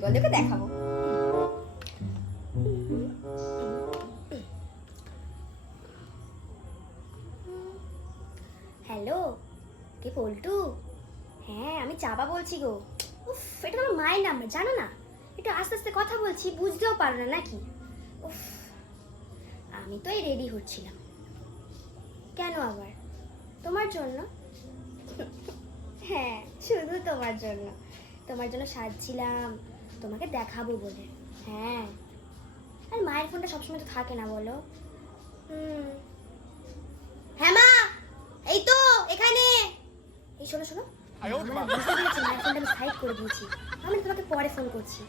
Call দেখে দেখাবো। Hello, কে পল্টু? হ্যাঁ আমি চাপা বলছি গো। উফ, এটা আমার মায়ের নাম্বার জানো না? একটু আস্তে আস্তে কথা বলছি, বুঝতেও পারো না নাকি? উফ, আমি তো এই রেডি হচ্ছিলাম। কেন আবার? তোমার জন্য? হ্যাঁ শুধু তোমার জন্য। তোমার জন্য সাজছিলাম, তোমাকে দেখাবো বলে। হ্যাঁ, আর মায়ের ফোনটা সবসময় তো থাকে না বলো। হ্যাঁ মা, এই তো এখানে। এই শোনো শোনো, বুঝতে পেরেছি মায়ের ফোনটা আমি সাইড করে দিয়েছি। আমি তোমাকে পরে ফোন করছি।